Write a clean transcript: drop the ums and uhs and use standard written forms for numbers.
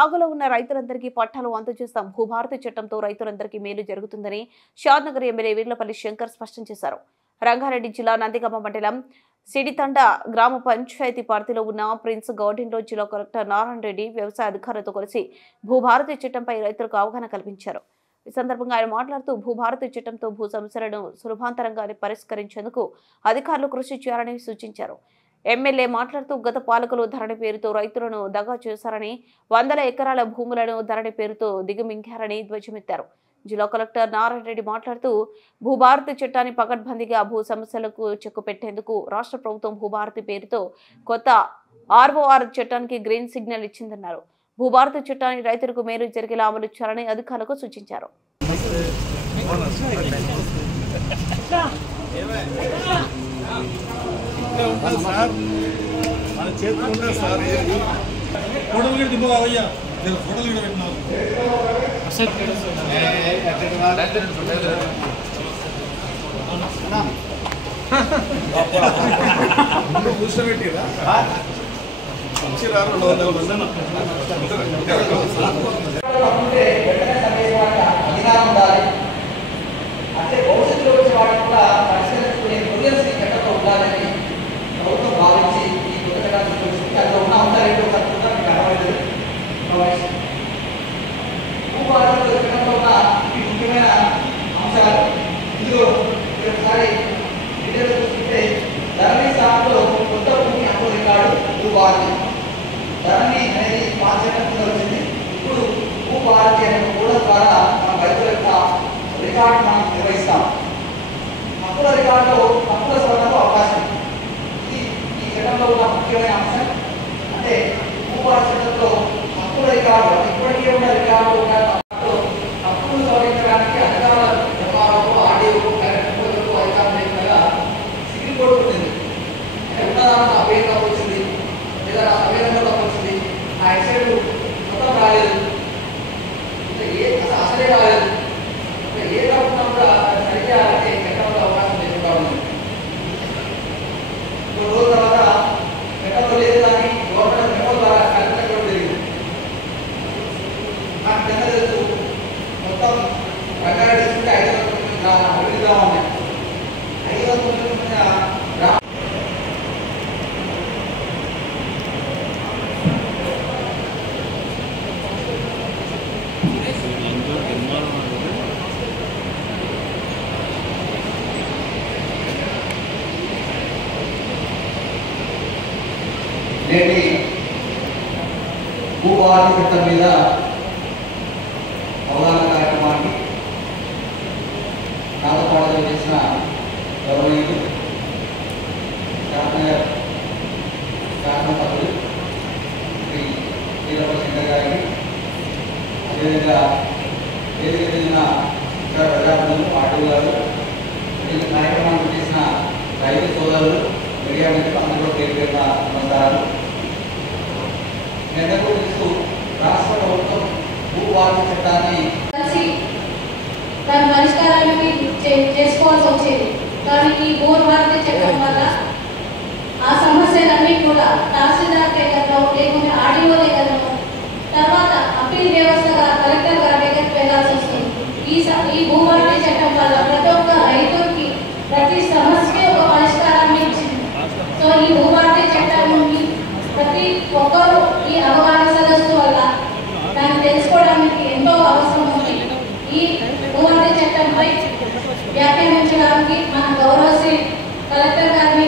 సాగులో ఉన్న రైతులందరికీ పట్టాలు అందజేస్తాం. భూభారతి చట్టంతో రైతులందరికీ మేలు జరుగుతుందని షాద్నగర్ ఎమ్మెల్యే వీర్లపల్లి శంకర్ స్పష్టం చేశారు. రంగారెడ్డి జిల్లా నందిగామ మండలం సిడితండ గ్రామ పంచాయతీ పరిధిలో ఉన్న ప్రిన్స్ గార్డెన్లో జిల్లా కలెక్టర్ నారాయణ రెడ్డి వ్యవసాయ అధికారులతో కలిసి భూభారతి చట్టంపై రైతులకు అవగాహన కల్పించారు. ఈ సందర్భంగా ఆయన మాట్లాడుతూ భూభారతి చట్టంతో భూ సమస్యలను సులభంతరంగా పరిష్కరించేందుకు అధికారులు కృషి చేయాలని సూచించారు. ఎమ్మెల్యే మాట్లాడుతూ గత పాలకులు ధరణి పేరుతో రైతులను దగా చేశారని, వందల ఎకరాల భూములను ధరణి పేరుతో దిగమింగారని ధ్వజమెత్తారు. జిల్లా కలెక్టర్ నారాయణ రెడ్డి మాట్లాడుతూ భూభారతి చట్టాన్ని పకడ్బందీగా భూ సమస్యలకు చెక్కు పెట్టేందుకు రాష్ట్ర ప్రభుత్వం భూభారతి పేరుతో కొత్త ఆర్ఓఆర్ చట్టానికి గ్రీన్ సిగ్నల్ ఇచ్చిందన్నారు. భూభారతి చట్టాన్ని రైతులకు మేలు జరిగేలా అమలు చేయాలని అధికారులకు సూచించారు. ధరణి అనేది పాఠ్యక్రమంలో వచ్చింది. ఇప్పుడు భూభారతి అనే కూడా ద్వారా మన రైతుల యొక్క రికార్డు మనం నిర్వహిస్తాం. హక్కుల రికార్డులో హక్కుల సవరణకు అవకాశం. ఇది ఈ చట్టంలో ఉన్న ముఖ్యమైన అంశం. అంటే భూభారతి చట్టంలో హక్కుల రికార్డు ఇప్పటికే ఉన్న రికార్డు హక్కులు సవరించడానికి అధికారుల వ్యవహారంలో ఆడియో కార్యక్రమాలకు అధికారులుగా సివిల్ కోర్టు ఉంటుంది. ఉన్నదాన్ని అభేదం వచ్చింది లేదా అభేదంలో వచ్చింది. ఆ ఎక్సైడ్ మొత్తం రాలేదు, అసలే రాలేదు. ఏ కాకుండా కూడా సరిచేయాలంటే చట్టంలో అవకాశం లేకుండా ఉంది. కొన్ని రోజుల తర్వాత చట్టంలో లేదు కానీ గవర్నమెంట్ మెమో ద్వారా కలెక్టర్ జరిగింది. నాకు కింద తెలుసు మొత్తం రంగారెడ్డి డిస్ట్రిక్ట్ 509 గ్రామాలు ఉన్నాయి. 509 నేటి భూభారతి చట్టం మీద అవగాహన కార్యక్రమాన్ని నాగపాడలో చేసిన గౌరవనీయులు షాద్నగర్ శాసనసభ్యులు శ్రీ వీర్లపల్లి శంకర్ గారికి, అదేవిధంగా వేదిక చెందిన ఇతర ప్రజాప్రతినిధులు, పార్టీ గారు, ఈ కార్యక్రమాన్ని చేసిన రైతు సోదరులు, మీడియా మిత్రులు అందరూ పేరు పేరున నమస్కారాలు. నిన్నకు తెలుసు రాష్ట్ర ప్రభుత్వం భూభారతి చట్టాన్ని దాని పరిష్కారానికి చేసుకోవాల్సి వచ్చేది. కానీ ఈ భూభారతి చట్టం వల్ల ఆ సమస్యలన్నీ కూడా తహసీల్దార్ దగ్గరలో లేకుంటే ఆర్డీఓ దగ్గరలో తర్వాత అప్పీల్ వ్యవస్థగా కలెక్టర్ గారి దగ్గరికి వెళ్లాల్సి వస్తుంది. ఈ భూభారతి చట్టం వల్ల ప్రతి ఒక్క రైతుకి ప్రతి సమస్యకి ఒక పరిష్కారాన్ని ఇచ్చింది. సో ఈ భూభారతి చట్టం నుండి ప్రతి ఒక్కరూ ఈ అవగాహన సదస్సు వల్ల దాన్ని తెలుసుకోవడానికి ఎంతో అవసరం ఉంది. ఈ భూభారతి చట్టంపై వ్యాఖ్యానించడానికి మన గౌరవ శ్రీ కలెక్టర్ గారిని